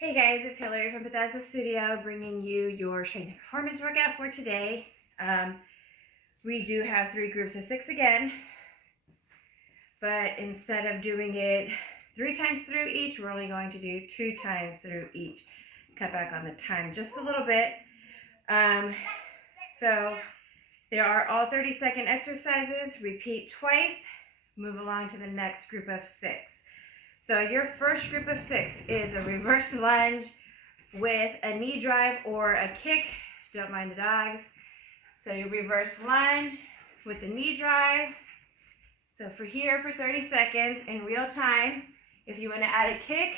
Hey guys, it's Hillary from Bethesda Studio bringing you your strength and performance workout for today. We do have 3 groups of 6 again, but instead of doing it 3 times through each, we're only going to do 2 times through each. Cut back on the time just a little bit. So there are all 30-second exercises. Repeat twice. Move along to the next group of 6. So your first group of 6 is a reverse lunge with a knee drive or a kick. Don't mind the dogs. So your reverse lunge with the knee drive. So for 30 seconds in real time, if you want to add a kick,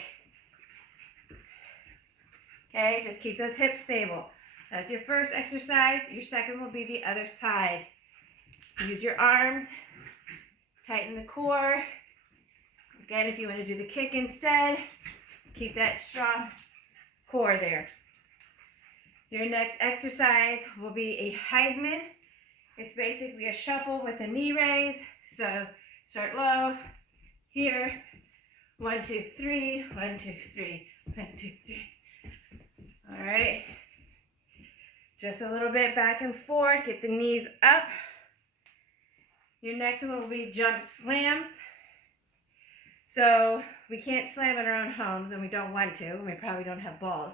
okay, just keep those hips stable. That's your first exercise. Your second will be the other side. Use your arms, tighten the core. Again, if you want to do the kick instead, keep that strong core there. Your next exercise will be a Heisman. It's basically a shuffle with a knee raise. So start low, here, 1, 2, 3, 1, 2, 3, 1, 2, 3. All right. Just a little bit back and forth, get the knees up. Your next one will be jump slams. So we can't slam in our own homes, and we don't want to, and we probably don't have balls.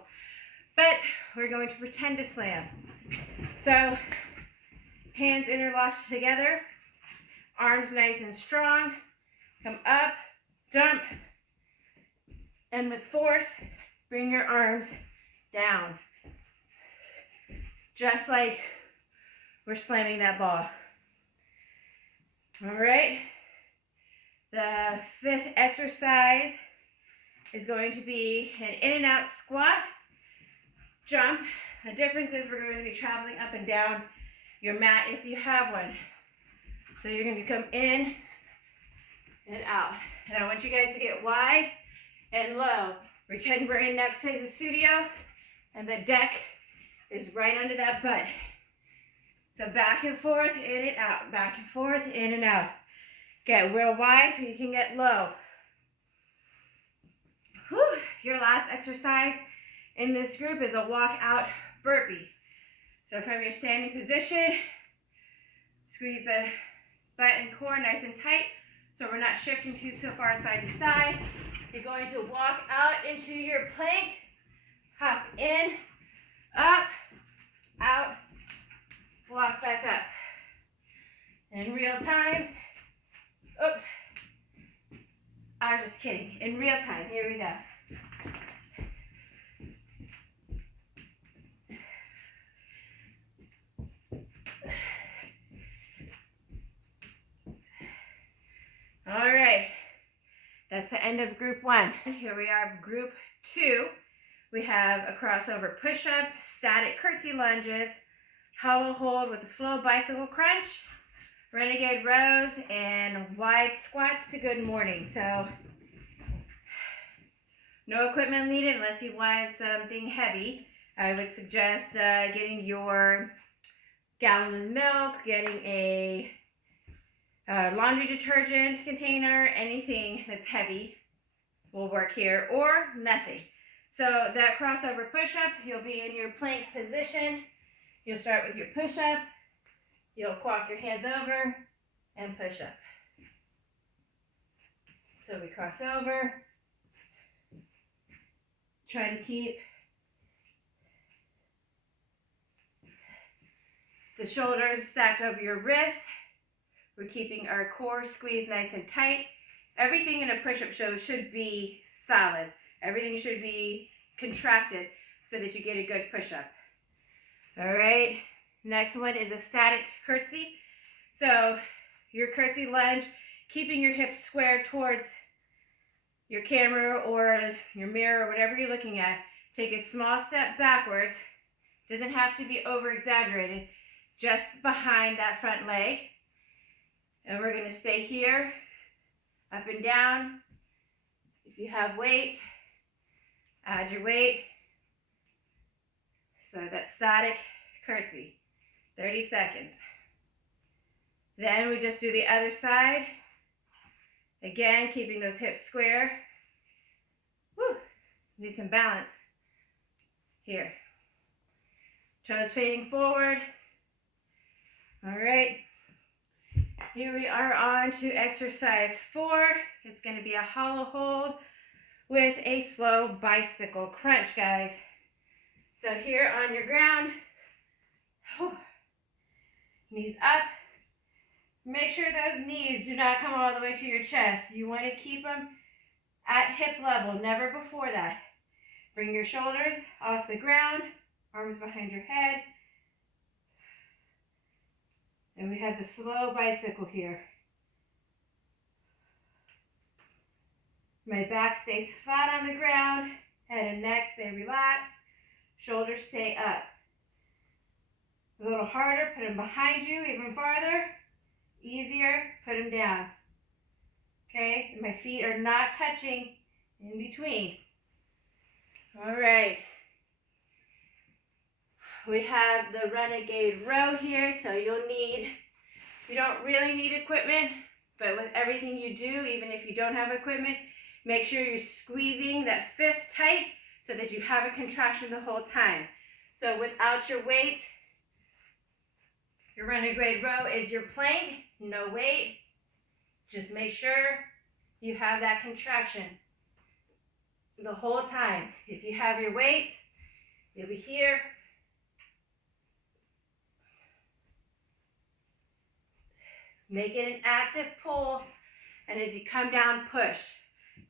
But we're going to pretend to slam. So hands interlocked together, arms nice and strong, come up, jump, and with force, bring your arms down. Just like we're slamming that ball. All right. The 5th exercise is going to be an in and out squat, jump. The difference is we're going to be traveling up and down your mat if you have one. So you're going to come in and out. And I want you guys to get wide and low. Pretend we're in next to the studio and the deck is right under that butt. So back and forth, in and out, back and forth, in and out. Get real wide so you can get low. Whew. Your last exercise in this group is a walk-out burpee. So from your standing position, squeeze the butt and core nice and tight so we're not shifting too far side to side. You're going to walk out into your plank, hop in, up, out, walk back up. In real time. Oops. I was just kidding. In real time. Here we go. All right. That's the end of group 1. Here we are, group 2. We have a crossover push-up, static curtsy lunges, hollow hold with a slow bicycle crunch, renegade rows, and wide squats to good morning. So no equipment needed unless you want something heavy. I would suggest getting your gallon of milk, getting a laundry detergent container, anything that's heavy will work here, or nothing. So that crossover push-up, you'll be in your plank position. You'll start with your push-up. You'll walk your hands over and push up. So we cross over. Try to keep the shoulders stacked over your wrists. We're keeping our core squeezed nice and tight. Everything in a push-up show should be solid. Everything should be contracted so that you get a good push-up. All right. Next one is a static curtsy. So your curtsy lunge, keeping your hips square towards your camera or your mirror or whatever you're looking at. Take a small step backwards. Doesn't have to be over exaggerated. Just behind that front leg. And we're going to stay here, up and down. If you have weights, add your weight. So that's static curtsy. 30 seconds. Then we just do the other side. Again, keeping those hips square. Woo. Need some balance. Here. Toes pointing forward. All right. Here we are on to exercise 4. It's going to be a hollow hold with a slow bicycle crunch, guys. So here on your ground, knees up. Make sure those knees do not come all the way to your chest. You want to keep them at hip level, never before that. Bring your shoulders off the ground, arms behind your head. And we have the slow bicycle here. My back stays flat on the ground, head and neck stay relaxed, shoulders stay up. A little harder, put them behind you, even farther. Easier, put them down. Okay, my feet are not touching in between. All right. We have the renegade row here, so you don't really need equipment, but with everything you do, even if you don't have equipment, make sure you're squeezing that fist tight so that you have a contraction the whole time. So without your weight, your renegade row is your plank, no weight. Just make sure you have that contraction the whole time. If you have your weight, you'll be here. Make it an active pull, and as you come down, push.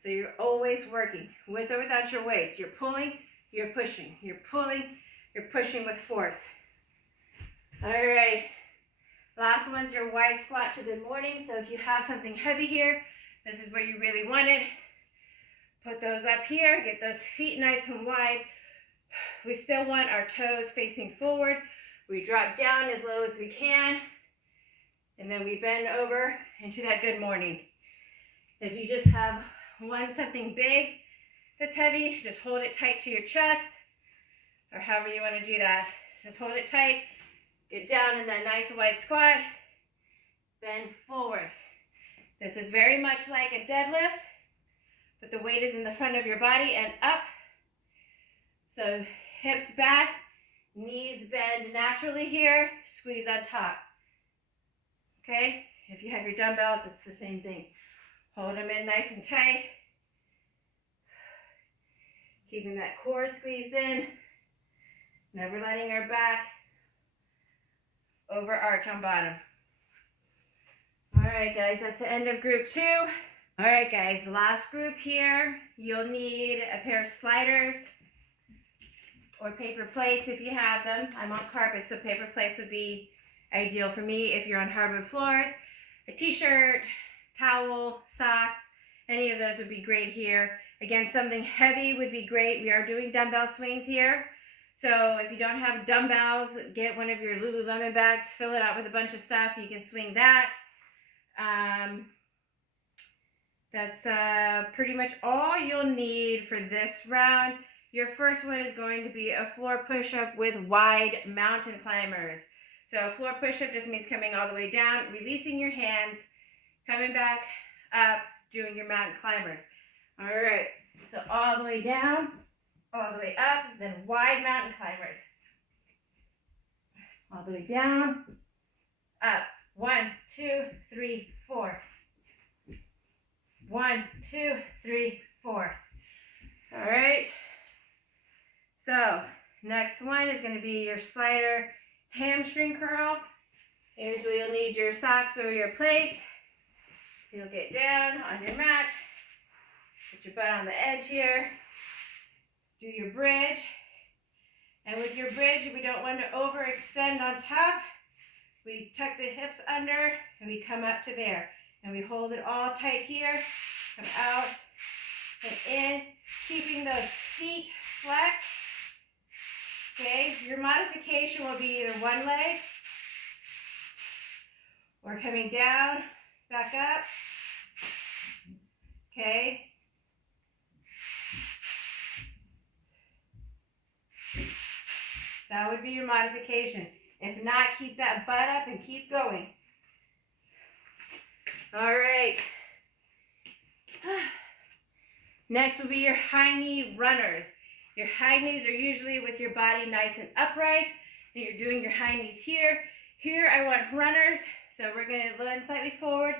So you're always working, with or without your weights. You're pulling, you're pushing. You're pulling, you're pushing with force. All right. Last one's your wide squat to good morning. So if you have something heavy here, this is where you really want it. Put those up here, get those feet nice and wide. We still want our toes facing forward. We drop down as low as we can. And then we bend over into that good morning. If you just have something big that's heavy, just hold it tight to your chest, or however you want to do that. Just hold it tight, get down in that nice wide squat, bend forward. This is very much like a deadlift, but the weight is in the front of your body and up. So hips back, knees bend naturally here, squeeze on top. Okay, if you have your dumbbells, it's the same thing. Hold them in nice and tight. Keeping that core squeezed in. Never letting our back overarch on bottom. All right, guys, that's the end of group 2. All right, guys, last group here. You'll need a pair of sliders or paper plates if you have them. I'm on carpet, so paper plates would be ideal for me. If you're on hardwood floors, a t-shirt, towel, socks, any of those would be great here. Again, something heavy would be great. We are doing dumbbell swings here. So if you don't have dumbbells, get one of your Lululemon bags, fill it out with a bunch of stuff. You can swing that. That's pretty much all you'll need for this round. Your first one is going to be a floor push-up with wide mountain climbers. So a floor push-up just means coming all the way down, releasing your hands, coming back up, doing your mountain climbers. All right, so all the way down, all the way up, then wide mountain climbers. All the way down, up. 1, 2, 3, 4. 1, 2, 3, 4. All right. So next one is going to be your slider hamstring curl. Here's where you'll need your socks or your plates. You'll get down on your mat. Put your butt on the edge here. Do your bridge. And with your bridge, we don't want to overextend on top. We tuck the hips under and we come up to there. And we hold it all tight here. Come out and in, keeping those feet flexed. Okay, your modification will be either one leg or coming down, back up. Okay. That would be your modification. If not, keep that butt up and keep going. All right. Next will be your high knee runners. Your high knees are usually with your body nice and upright. And you're doing your high knees here. Here I want runners. So we're going to lean slightly forward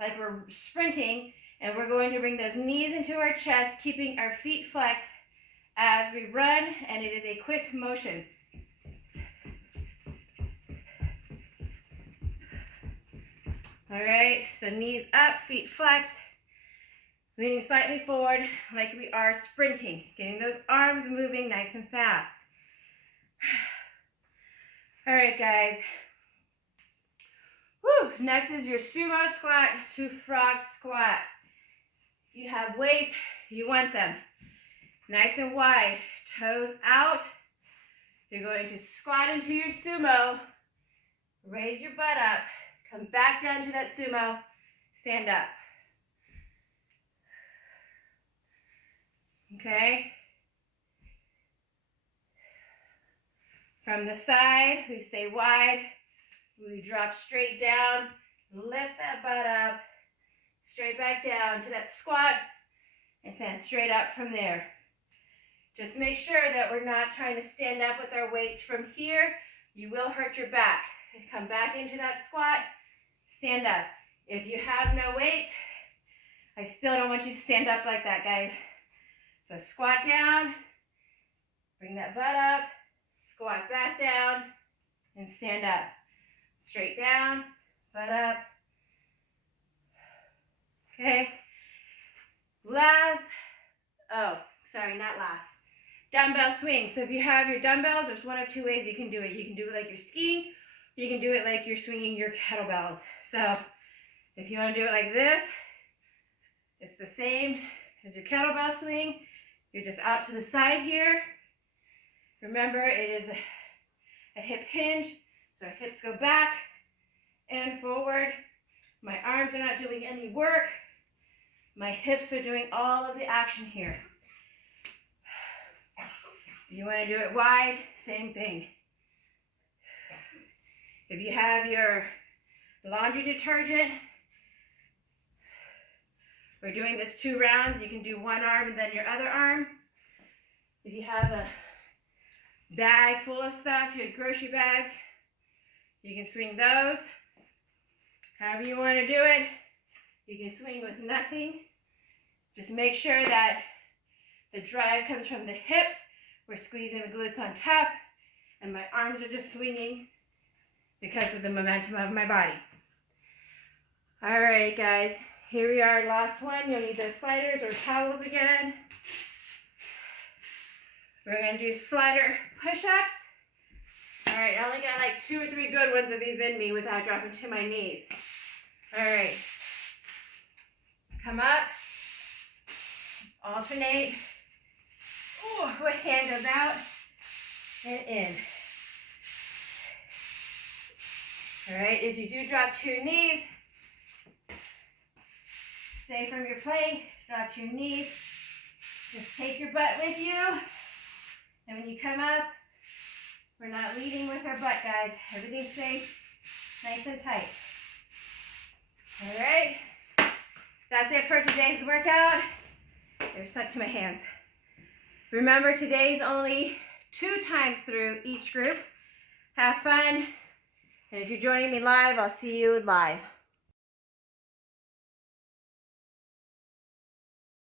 like we're sprinting. And we're going to bring those knees into our chest, keeping our feet flexed as we run. And it is a quick motion. All right, so knees up, feet flexed. Leaning slightly forward like we are sprinting. Getting those arms moving nice and fast. All right, guys. Woo. Next is your sumo squat to frog squat. If you have weights, you want them nice and wide. Toes out. You're going to squat into your sumo. Raise your butt up. Come back down to that sumo. Stand up. Okay. From the side, we stay wide. We drop straight down. Lift that butt up. Straight back down to that squat. And stand straight up from there. Just make sure that we're not trying to stand up with our weights from here. You will hurt your back. Come back into that squat. Stand up. If you have no weights, I still don't want you to stand up like that, guys. So squat down, bring that butt up, squat back down, and stand up. Straight down, butt up. Okay. Not last. Dumbbell swing. So if you have your dumbbells, there's one of two ways you can do it. You can do it like you're skiing. You can do it like you're swinging your kettlebells. So if you want to do it like this, it's the same as your kettlebell swing. You're just out to the side here. Remember, it is a hip hinge. So our hips go back and forward. My arms are not doing any work. My hips are doing all of the action here. If you want to do it wide, same thing. If you have your laundry detergent, we're doing this 2 rounds. You can do one arm and then your other arm. If you have a bag full of stuff, your grocery bags, you can swing those. However you want to do it, you can swing with nothing. Just make sure that the drive comes from the hips. We're squeezing the glutes on top, and my arms are just swinging because of the momentum of my body. All right, guys. Here we are, last one. You'll need those sliders or towels again. We're going to do slider push-ups. All right, I only got like 2 or 3 good ones of these in me without dropping to my knees. All right. Come up. Alternate. Ooh, what hand goes out and in. All right, if you do drop to your knees, stay from your plank, drop to your knees. Just take your butt with you. And when you come up, we're not leading with our butt, guys. Everything stays nice and tight. All right. That's it for today's workout. They're stuck to my hands. Remember, today's only 2 times through each group. Have fun. And if you're joining me live, I'll see you live.